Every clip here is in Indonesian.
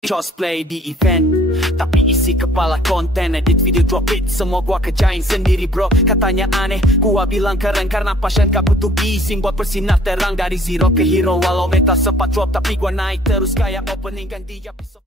cosplay di event, tapi isi kepala konten, edit video drop it, semua gua kerjain sendiri bro. Katanya aneh, gua bilang keren karena passion gak butuh gising buat bersinar terang dari zero ke hero. Walau meta sempat drop tapi gua naik terus kayak opening ganti episode.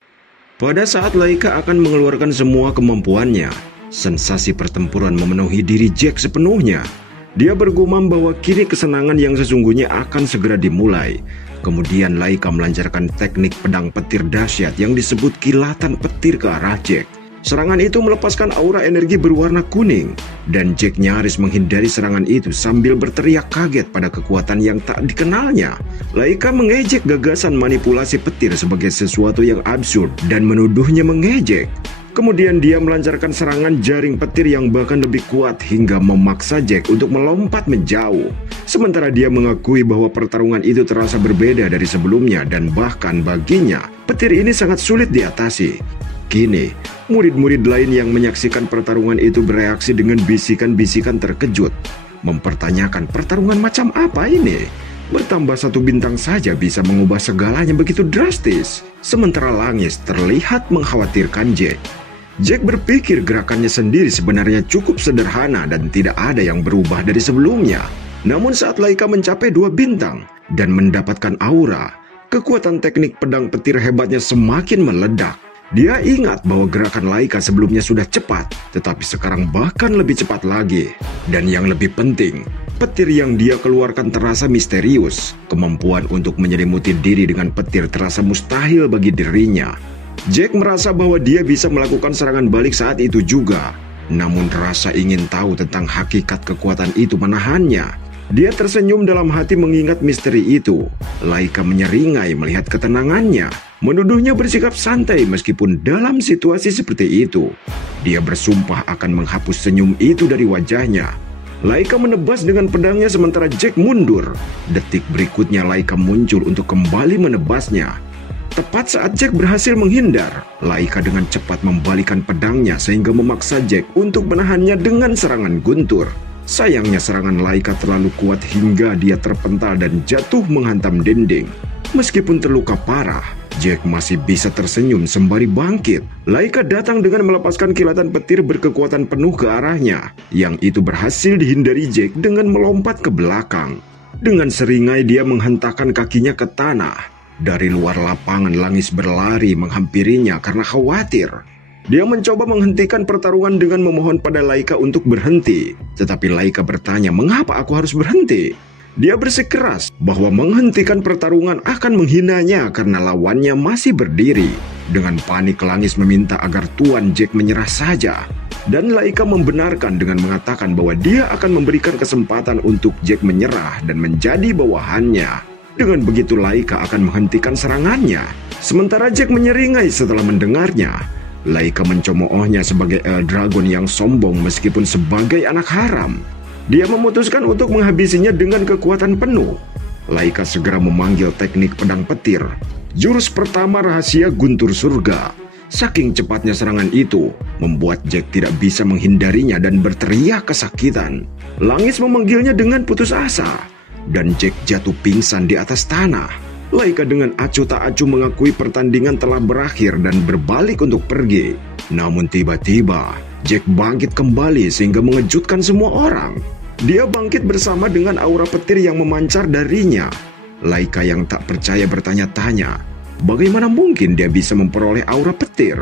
Pada saat Laika akan mengeluarkan semua kemampuannya, sensasi pertempuran memenuhi diri Jack sepenuhnya. Dia bergumam bahwa kini kesenangan yang sesungguhnya akan segera dimulai. Kemudian Laika melancarkan teknik pedang petir dahsyat yang disebut kilatan petir ke arah Jack. Serangan itu melepaskan aura energi berwarna kuning, dan Jack nyaris menghindari serangan itu sambil berteriak kaget pada kekuatan yang tak dikenalnya. Laika mengejek gagasan manipulasi petir sebagai sesuatu yang absurd dan menuduhnya mengejek. Kemudian dia melancarkan serangan jaring petir yang bahkan lebih kuat hingga memaksa Jack untuk melompat menjauh. Sementara dia mengakui bahwa pertarungan itu terasa berbeda dari sebelumnya dan bahkan baginya, petir ini sangat sulit diatasi. Kini, murid-murid lain yang menyaksikan pertarungan itu bereaksi dengan bisikan-bisikan terkejut, mempertanyakan pertarungan macam apa ini? Bertambah satu bintang saja bisa mengubah segalanya begitu drastis. Sementara Langis terlihat mengkhawatirkan Jack. Jack berpikir gerakannya sendiri sebenarnya cukup sederhana dan tidak ada yang berubah dari sebelumnya. Namun saat Laika mencapai 2 bintang dan mendapatkan aura, kekuatan teknik pedang petir hebatnya semakin meledak. Dia ingat bahwa gerakan Laika sebelumnya sudah cepat, tetapi sekarang bahkan lebih cepat lagi. Dan yang lebih penting, petir yang dia keluarkan terasa misterius. Kemampuan untuk menyelimuti diri dengan petir terasa mustahil bagi dirinya. Jack merasa bahwa dia bisa melakukan serangan balik saat itu juga. Namun rasa ingin tahu tentang hakikat kekuatan itu menahannya. Dia tersenyum dalam hati mengingat misteri itu. Laika menyeringai melihat ketenangannya, menuduhnya bersikap santai meskipun dalam situasi seperti itu. Dia bersumpah akan menghapus senyum itu dari wajahnya. Laika menebas dengan pedangnya sementara Jack mundur. Detik berikutnya Laika muncul untuk kembali menebasnya. Tepat saat Jack berhasil menghindar, Laika dengan cepat membalikan pedangnya sehingga memaksa Jack untuk menahannya dengan serangan guntur. Sayangnya serangan Laika terlalu kuat hingga dia terpental dan jatuh menghantam dinding. Meskipun terluka parah, Jack masih bisa tersenyum sembari bangkit. Laika datang dengan melepaskan kilatan petir berkekuatan penuh ke arahnya, yang itu berhasil dihindari Jack dengan melompat ke belakang. Dengan seringai dia menghentakkan kakinya ke tanah. Dari luar lapangan Langis berlari menghampirinya karena khawatir. Dia mencoba menghentikan pertarungan dengan memohon pada Laika untuk berhenti. Tetapi Laika bertanya, mengapa aku harus berhenti? Dia bersikeras bahwa menghentikan pertarungan akan menghinanya karena lawannya masih berdiri. Dengan panik Langis meminta agar Tuan Jack menyerah saja. Dan Laika membenarkan dengan mengatakan bahwa dia akan memberikan kesempatan untuk Jack menyerah dan menjadi bawahannya. Dengan begitu Laika akan menghentikan serangannya. Sementara Jack menyeringai setelah mendengarnya. Laika mencemoohnya sebagai Eldragon yang sombong meskipun sebagai anak haram. Dia memutuskan untuk menghabisinya dengan kekuatan penuh. Laika segera memanggil teknik pedang petir, jurus pertama rahasia guntur surga. Saking cepatnya serangan itu, membuat Jack tidak bisa menghindarinya dan berteriak kesakitan. Langis memanggilnya dengan putus asa, dan Jack jatuh pingsan di atas tanah. Laika dengan acuh tak acuh mengakui pertandingan telah berakhir dan berbalik untuk pergi. Namun tiba-tiba Jack bangkit kembali sehingga mengejutkan semua orang. Dia bangkit bersama dengan aura petir yang memancar darinya. Laika yang tak percaya bertanya-tanya, bagaimana mungkin dia bisa memperoleh aura petir?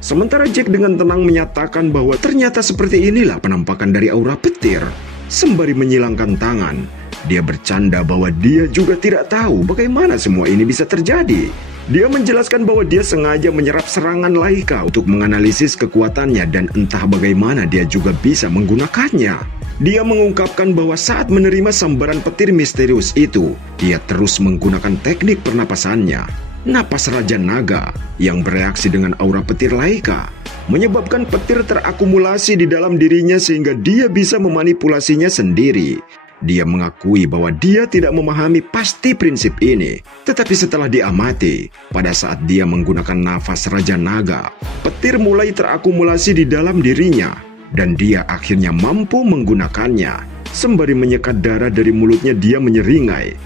Sementara Jack dengan tenang menyatakan bahwa ternyata seperti inilah penampakan dari aura petir. Sembari menyilangkan tangan, dia bercanda bahwa dia juga tidak tahu bagaimana semua ini bisa terjadi. Dia menjelaskan bahwa dia sengaja menyerap serangan Laika untuk menganalisis kekuatannya dan entah bagaimana dia juga bisa menggunakannya. Dia mengungkapkan bahwa saat menerima sambaran petir misterius itu, dia terus menggunakan teknik pernapasannya. Napas Raja Naga yang bereaksi dengan aura petir Laika menyebabkan petir terakumulasi di dalam dirinya sehingga dia bisa memanipulasinya sendiri. Dia mengakui bahwa dia tidak memahami pasti prinsip ini. Tetapi setelah diamati, pada saat dia menggunakan nafas Raja Naga, petir mulai terakumulasi di dalam dirinya. Dan dia akhirnya mampu menggunakannya. Sembari menyekat darah dari mulutnya dia menyeringai.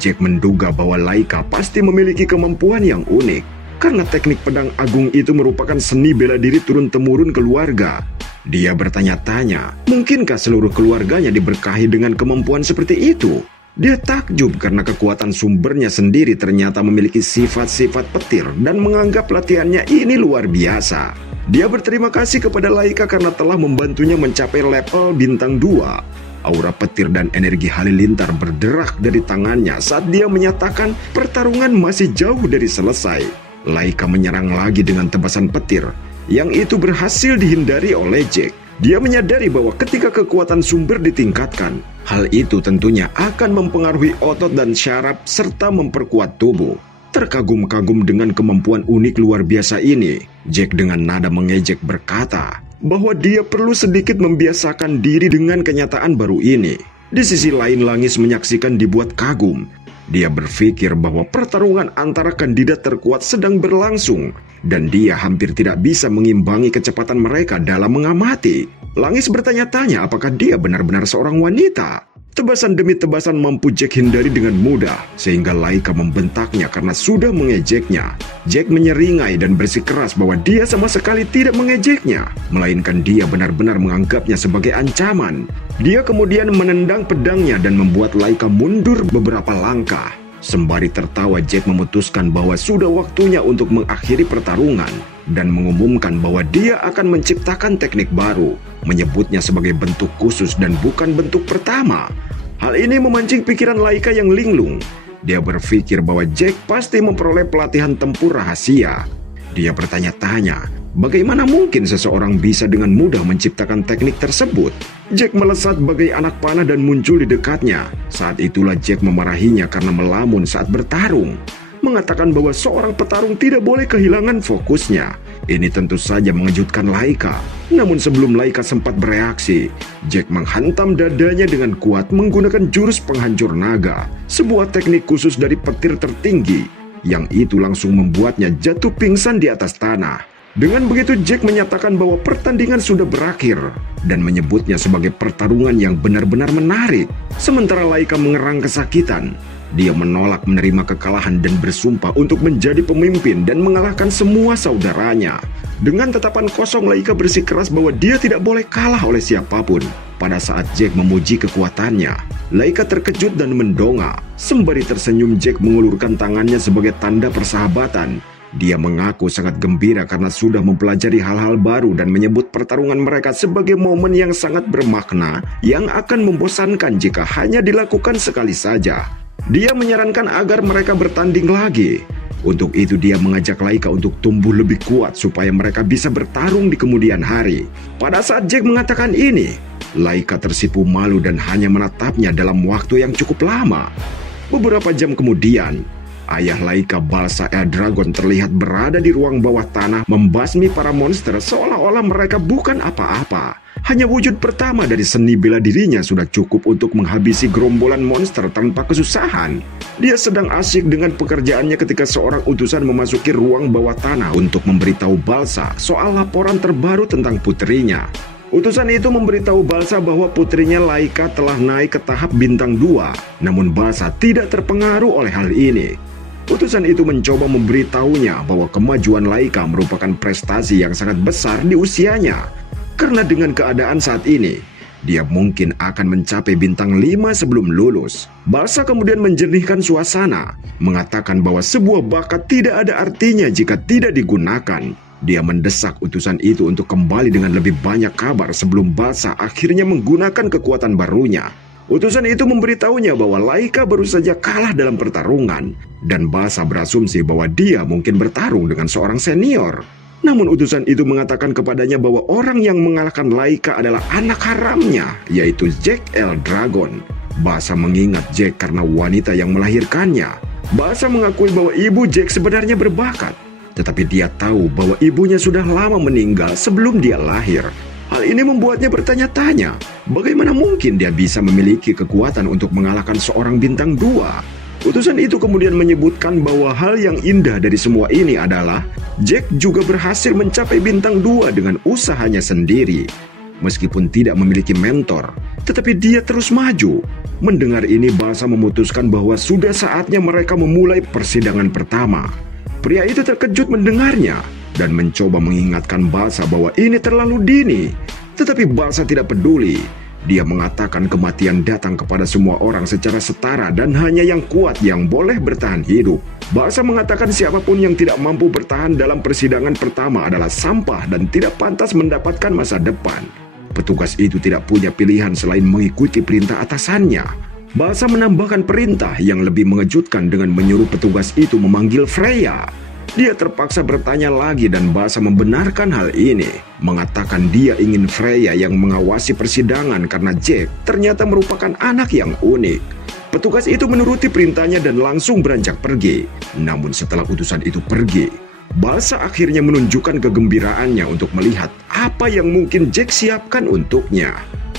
Jack menduga bahwa Laika pasti memiliki kemampuan yang unik. karena teknik pedang agung itu merupakan seni bela diri turun-temurun keluarga. Dia bertanya-tanya, mungkinkah seluruh keluarganya diberkahi dengan kemampuan seperti itu? Dia takjub karena kekuatan sumbernya sendiri ternyata memiliki sifat-sifat petir dan menganggap latihannya ini luar biasa. Dia berterima kasih kepada Laika karena telah membantunya mencapai level bintang 2. Aura petir dan energi halilintar berderak dari tangannya saat dia menyatakan pertarungan masih jauh dari selesai. Laika menyerang lagi dengan tebasan petir, yang itu berhasil dihindari oleh Jack. Dia menyadari bahwa ketika kekuatan sumber ditingkatkan, hal itu tentunya akan mempengaruhi otot dan syaraf serta memperkuat tubuh. Terkagum-kagum dengan kemampuan unik luar biasa ini, Jack dengan nada mengejek berkata bahwa dia perlu sedikit membiasakan diri dengan kenyataan baru ini. Di sisi lain, Langis menyaksikan dibuat kagum. Dia berpikir bahwa pertarungan antara kandidat terkuat sedang berlangsung dan dia hampir tidak bisa mengimbangi kecepatan mereka dalam mengamati. Langis bertanya-tanya apakah dia benar-benar seorang wanita. Tebasan demi tebasan mampu Jack hindari dengan mudah, sehingga Laika membentaknya karena sudah mengejeknya. Jack menyeringai dan bersikeras bahwa dia sama sekali tidak mengejeknya, melainkan dia benar-benar menganggapnya sebagai ancaman. Dia kemudian menendang pedangnya dan membuat Laika mundur beberapa langkah. Sembari tertawa, Jack memutuskan bahwa sudah waktunya untuk mengakhiri pertarungan dan mengumumkan bahwa dia akan menciptakan teknik baru, menyebutnya sebagai bentuk khusus dan bukan bentuk pertama. Hal ini memancing pikiran Laika yang linglung. Dia berpikir bahwa Jack pasti memperoleh pelatihan tempur rahasia. Dia bertanya-tanya, bagaimana mungkin seseorang bisa dengan mudah menciptakan teknik tersebut? Jack melesat bagai anak panah dan muncul di dekatnya. Saat itulah Jack memarahinya karena melamun saat bertarung, mengatakan bahwa seorang petarung tidak boleh kehilangan fokusnya. Ini tentu saja mengejutkan Laika. Namun sebelum Laika sempat bereaksi, Jack menghantam dadanya dengan kuat menggunakan jurus penghancur naga, sebuah teknik khusus dari petir tertinggi, yang itu langsung membuatnya jatuh pingsan di atas tanah. Dengan begitu Jack menyatakan bahwa pertandingan sudah berakhir dan menyebutnya sebagai pertarungan yang benar-benar menarik. Sementara Laika mengerang kesakitan, dia menolak menerima kekalahan dan bersumpah untuk menjadi pemimpin dan mengalahkan semua saudaranya. Dengan tatapan kosong, Laika bersikeras bahwa dia tidak boleh kalah oleh siapapun. Pada saat Jack memuji kekuatannya, Laika terkejut dan mendongak. Sembari tersenyum, Jack mengulurkan tangannya sebagai tanda persahabatan. Dia mengaku sangat gembira karena sudah mempelajari hal-hal baru dan menyebut pertarungan mereka sebagai momen yang sangat bermakna yang akan membosankan jika hanya dilakukan sekali saja. Dia menyarankan agar mereka bertanding lagi. Untuk itu dia mengajak Laika untuk tumbuh lebih kuat supaya mereka bisa bertarung di kemudian hari. Pada saat Jack mengatakan ini, Laika tersipu malu dan hanya menatapnya dalam waktu yang cukup lama. Beberapa jam kemudian, ayah Laika, Balsa Eldragon, terlihat berada di ruang bawah tanah membasmi para monster seolah-olah mereka bukan apa-apa. Hanya wujud pertama dari seni bela dirinya sudah cukup untuk menghabisi gerombolan monster tanpa kesusahan. Dia sedang asyik dengan pekerjaannya ketika seorang utusan memasuki ruang bawah tanah untuk memberitahu Balsa soal laporan terbaru tentang putrinya. Utusan itu memberitahu Balsa bahwa putrinya Laika telah naik ke tahap bintang 2, namun Balsa tidak terpengaruh oleh hal ini. Utusan itu mencoba memberitahunya bahwa kemajuan Laika merupakan prestasi yang sangat besar di usianya. Karena dengan keadaan saat ini, dia mungkin akan mencapai bintang 5 sebelum lulus. Balsa kemudian menjernihkan suasana, mengatakan bahwa sebuah bakat tidak ada artinya jika tidak digunakan. Dia mendesak utusan itu untuk kembali dengan lebih banyak kabar sebelum Balsa akhirnya menggunakan kekuatan barunya. Utusan itu memberitahunya bahwa Laika baru saja kalah dalam pertarungan, dan Balsa berasumsi bahwa dia mungkin bertarung dengan seorang senior. Namun utusan itu mengatakan kepadanya bahwa orang yang mengalahkan Laika adalah anak haramnya, yaitu Jack Eldragon. Balsa mengingat Jack karena wanita yang melahirkannya. Balsa mengakui bahwa ibu Jack sebenarnya berbakat, tetapi dia tahu bahwa ibunya sudah lama meninggal sebelum dia lahir. Hal ini membuatnya bertanya-tanya, bagaimana mungkin dia bisa memiliki kekuatan untuk mengalahkan seorang bintang 2? Utusan itu kemudian menyebutkan bahwa hal yang indah dari semua ini adalah Jack juga berhasil mencapai bintang 2 dengan usahanya sendiri. Meskipun tidak memiliki mentor, tetapi dia terus maju. Mendengar ini, Balsa memutuskan bahwa sudah saatnya mereka memulai persidangan pertama. Pria itu terkejut mendengarnya dan mencoba mengingatkan Balsa bahwa ini terlalu dini. Tetapi Balsa tidak peduli. Dia mengatakan kematian datang kepada semua orang secara setara dan hanya yang kuat yang boleh bertahan hidup. Balsa mengatakan siapapun yang tidak mampu bertahan dalam persidangan pertama adalah sampah dan tidak pantas mendapatkan masa depan. Petugas itu tidak punya pilihan selain mengikuti perintah atasannya. Balsa menambahkan perintah yang lebih mengejutkan dengan menyuruh petugas itu memanggil Freya. Dia terpaksa bertanya lagi dan Balsa membenarkan hal ini, mengatakan dia ingin Freya yang mengawasi persidangan karena Jack ternyata merupakan anak yang unik. Petugas itu menuruti perintahnya dan langsung beranjak pergi. Namun setelah utusan itu pergi, Balsa akhirnya menunjukkan kegembiraannya untuk melihat apa yang mungkin Jack siapkan untuknya.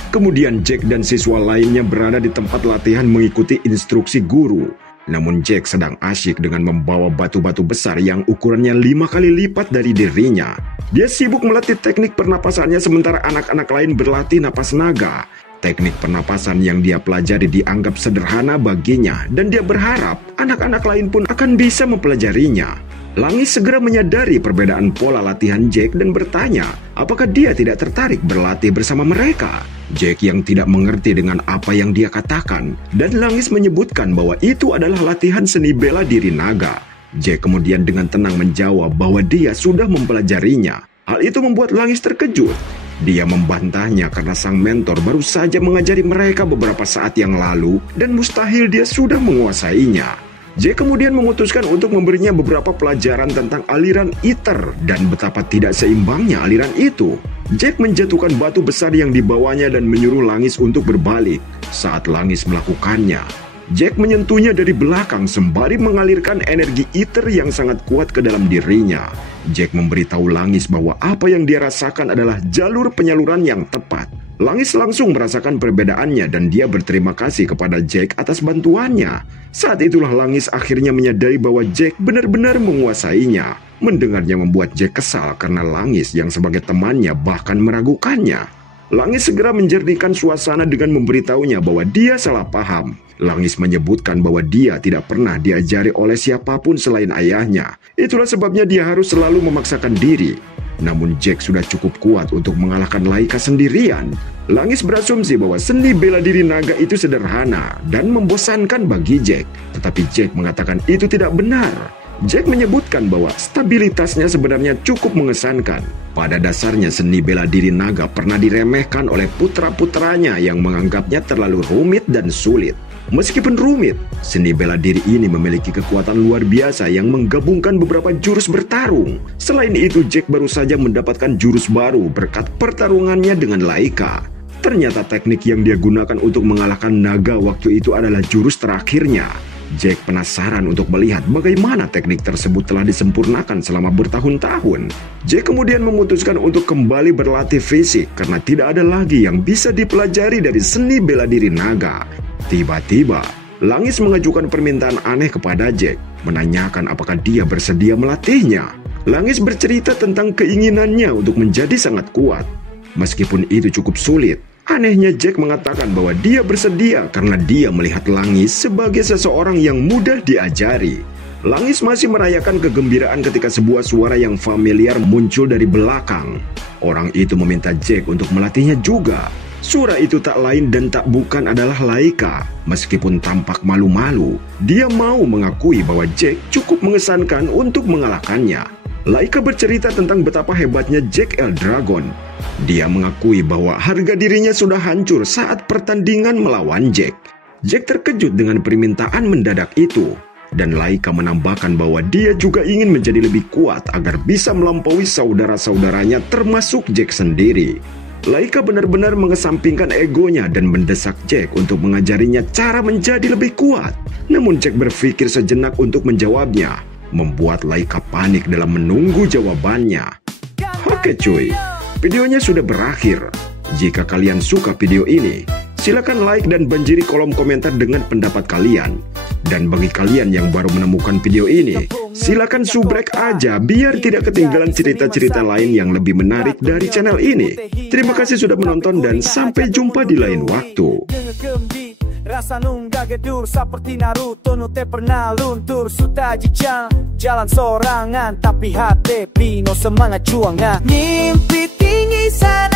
Kemudian Jack dan siswa lainnya berada di tempat latihan mengikuti instruksi guru. Namun Jack sedang asyik dengan membawa batu-batu besar yang ukurannya 5 kali lipat dari dirinya. Dia sibuk melatih teknik pernapasannya sementara anak-anak lain berlatih napas naga. Teknik pernapasan yang dia pelajari dianggap sederhana baginya dan dia berharap anak-anak lain pun akan bisa mempelajarinya. Langis segera menyadari perbedaan pola latihan Jack dan bertanya apakah dia tidak tertarik berlatih bersama mereka. Jack yang tidak mengerti dengan apa yang dia katakan dan Langis menyebutkan bahwa itu adalah latihan seni bela diri naga. Jack kemudian dengan tenang menjawab bahwa dia sudah mempelajarinya. Hal itu membuat Langis terkejut. Dia membantahnya karena sang mentor baru saja mengajari mereka beberapa saat yang lalu dan mustahil dia sudah menguasainya. Jack kemudian memutuskan untuk memberinya beberapa pelajaran tentang aliran ether dan betapa tidak seimbangnya aliran itu. Jack menjatuhkan batu besar yang dibawanya dan menyuruh Langis untuk berbalik. Saat Langis melakukannya, Jack menyentuhnya dari belakang sembari mengalirkan energi ether yang sangat kuat ke dalam dirinya. Jack memberitahu Langis bahwa apa yang dia rasakan adalah jalur penyaluran yang tepat. Langis langsung merasakan perbedaannya dan dia berterima kasih kepada Jack atas bantuannya. Saat itulah Langis akhirnya menyadari bahwa Jack benar-benar menguasainya. Mendengarnya membuat Jack kesal karena Langis yang sebagai temannya bahkan meragukannya. Langis segera menjernihkan suasana dengan memberitahunya bahwa dia salah paham. Langis menyebutkan bahwa dia tidak pernah diajari oleh siapapun selain ayahnya. Itulah sebabnya dia harus selalu memaksakan diri. Namun Jack sudah cukup kuat untuk mengalahkan Laika sendirian. Langis berasumsi bahwa seni bela diri naga itu sederhana dan membosankan bagi Jack. Tetapi Jack mengatakan itu tidak benar. Jack menyebutkan bahwa stabilitasnya sebenarnya cukup mengesankan. Pada dasarnya seni bela diri naga pernah diremehkan oleh putra-putranya yang menganggapnya terlalu rumit dan sulit. Meskipun rumit, seni bela diri ini memiliki kekuatan luar biasa yang menggabungkan beberapa jurus bertarung. Selain itu, Jack baru saja mendapatkan jurus baru berkat pertarungannya dengan Laika. Ternyata teknik yang dia gunakan untuk mengalahkan naga waktu itu adalah jurus terakhirnya. Jack penasaran untuk melihat bagaimana teknik tersebut telah disempurnakan selama bertahun-tahun. Jack kemudian memutuskan untuk kembali berlatih fisik karena tidak ada lagi yang bisa dipelajari dari seni bela diri naga. Tiba-tiba, Langis mengajukan permintaan aneh kepada Jack, menanyakan apakah dia bersedia melatihnya. Langis bercerita tentang keinginannya untuk menjadi sangat kuat. Meskipun itu cukup sulit, anehnya Jack mengatakan bahwa dia bersedia karena dia melihat Langis sebagai seseorang yang mudah diajari. Langis masih merayakan kegembiraan ketika sebuah suara yang familiar muncul dari belakang. Orang itu meminta Jack untuk melatihnya juga. Suara itu tak lain dan tak bukan adalah Laika. Meskipun tampak malu-malu, dia mau mengakui bahwa Jack cukup mengesankan untuk mengalahkannya. Laika bercerita tentang betapa hebatnya Jack Eldragon. Dia mengakui bahwa harga dirinya sudah hancur saat pertandingan melawan Jack. Jack terkejut dengan permintaan mendadak itu. Dan Laika menambahkan bahwa dia juga ingin menjadi lebih kuat agar bisa melampaui saudara-saudaranya termasuk Jack sendiri. Laika benar-benar mengesampingkan egonya dan mendesak Jack untuk mengajarinya cara menjadi lebih kuat. Namun Jack berpikir sejenak untuk menjawabnya, membuat Laika panik dalam menunggu jawabannya. Oke cuy, videonya sudah berakhir. Jika kalian suka video ini, silakan like dan banjiri kolom komentar dengan pendapat kalian. Dan bagi kalian yang baru menemukan video ini, silakan subrek aja biar tidak ketinggalan cerita-cerita lain yang lebih menarik dari channel ini. Terima kasih sudah menonton dan sampai jumpa di lain waktu. biasa nunggak gedur seperti Naruto, nu teh pernah luntur. Sudah jejang jalan sorangan, tapi hati pino semangat juangan. Mimpi tinggi sana